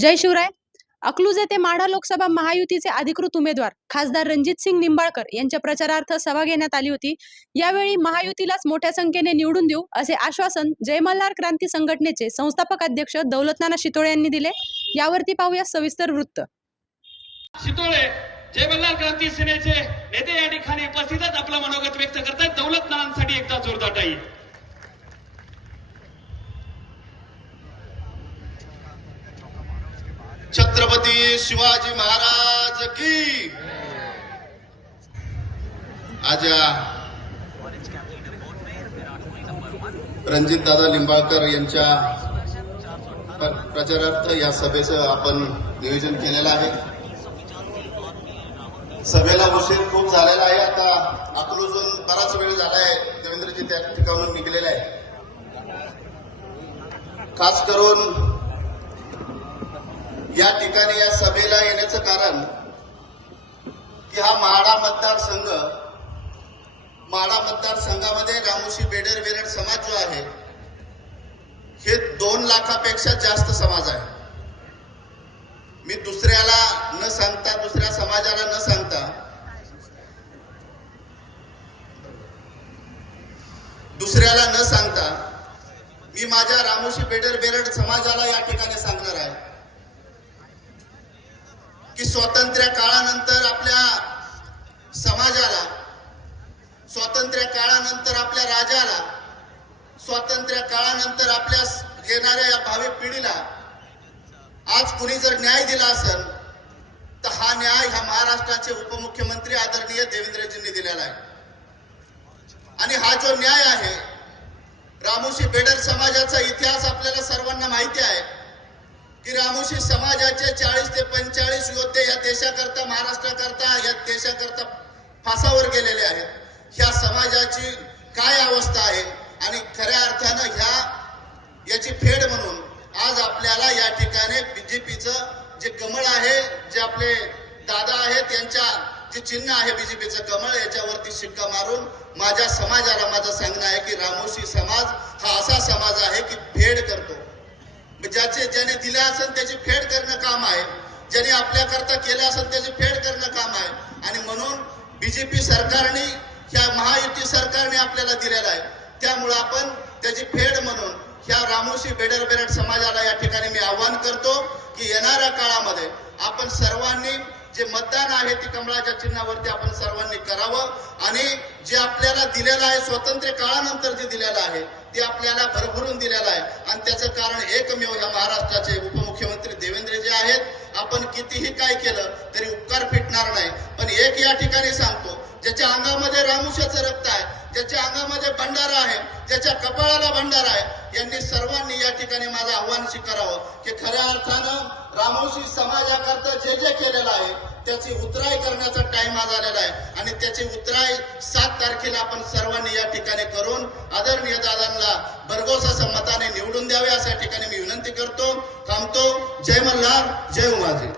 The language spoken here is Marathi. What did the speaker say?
जय शिवराय. अकलूज येथे माढा लोकसभा महायुतीचे अधिकृत उमेदवार खासदार रणजित सिंग निंबाळकर यांच्या प्रचारार्थ सभा घेण्यात आली होती. यावेळी महायुतीलाच मोठ्या संख्येने निवडून देऊ असे आश्वासन जयमल्हार क्रांती संघटनेचे संस्थापक अध्यक्ष दौलतनाना शितोळे यांनी दिले. यावरती पाहूया सविस्तर वृत्त. शितोळे जयमल्हार क्रांती सेनेचे छत्रपती शिवाजी महाराज की. आज रणजित दादा लिंबाळकर यांच्या प्रचारार्थ या सभेचं आपण नियोजन केलेलं आहे. सभेला उशीर खूप झालेला आहे. आता अकलूजून बराच वेळ झालाय. देवेंद्रजी त्या ठिकाणून निघलेला आहे खास करून या ठिकाणी या सभेला येण्याचं कारण की हा माडा मतदारसंघ माडा मतदारसंघामध्ये रामोशी बेडर बेरड समाज जो आहे हे दोन लाखापेक्षा जास्त समाज आहे. मी दुसऱ्याला न सांगता दुसऱ्या समाजाला न सांगता दुसऱ्याला न सांगता मी माझ्या रामोशी बेडर बेरड समाजाला या ठिकाणी सांगणार आहे. की स्वातंत्र्य काळानंतर आपल्या समाजाला स्वातंत्र्य काळानंतर आपल्या राजाला स्वातंत्र्य काळानंतर आपल्या येणाऱ्या या भावी पिढीला आज कुणी जर न्याय दिला असेल तर हा न्याय ह्या महाराष्ट्राचे उपमुख्यमंत्री आदरणीय देवेंद्रजींनी दिलेला आहे. आणि हा जो न्याय आहे रामोशी बेडर समाजाचा इतिहास आपल्याला सर्वांना माहिती आहे. की रामोशी समाजाचे चाळीस ते पंचेचाळीस योद्धे या देशाकरता महाराष्ट्राकरता या देशाकरता फासावर गेलेले आहेत. ह्या समाजाची काय अवस्था आहे? आणि खऱ्या अर्थानं ह्या याची फेड म्हणून आज आपल्याला या ठिकाणी बीजेपीचं जे कमळ आहे जे आपले दादा आहेत यांच्या जे चिन्ह आहे बीजेपीचं कमळ याच्यावरती शिक्का मारून माझ्या समाजाला माझं सांगणं आहे की रामोशी समाज हा असा समाज आहे की फेड करतो ज्याचे ज्याने असेल त्याची फेड करणं काम आहे. ज्याने आपल्याकरता केलं असेल त्याची फेड करणं काम आहे. आणि म्हणून बीजेपी सरकारने ह्या महायुती सरकारने आपल्याला दिलेला आहे. त्यामुळं आपण त्याची फेड म्हणून ह्या रामोशी बेडर बेरड समाजाला या ठिकाणी मी आवाहन करतो की येणाऱ्या काळामध्ये आपण सर्वांनी जे मतदान आहे ते कमळाच्या चिन्हावरती आपण सर्वांनी करावं आणि जे आपल्याला दिलेलं आहे स्वातंत्र्य काळानंतर जे दिलेलं आहे ते आपल्याला भरभरून दिलेलं आहे. आणि त्याचं कारण एकमेव या महाराष्ट्राचे उपमुख्यमंत्री देवेंद्र जे आहेत आपण कितीही काय केलं तरी उपकार फिटणार नाही. पण एक या ठिकाणी सांगतो ज्याच्या अंगामध्ये रामुशाचं रक्त आहे ज्याच्या अंगामध्ये भंडारा आहे ज्याच्या कपाळाला भंडारा आहे यांनी सर्वांनी या ठिकाणी माझं आव्हान स्वीकारावं की खऱ्या अर्थानं रामोशी समाजाकरता जे जे केलेलं आहे त्याची उतराई करण्याचा टाइम आज आलेला आहे. आणि त्याची उतराई सात तारखेला आपण सर्वांनी या ठिकाणी करून आदरणीय दादांना भरघोस मताने निवडून द्यावे अशा ठिकाणी मी विनंती करतो. थांबतो. जय मल्हार जय उमाजी.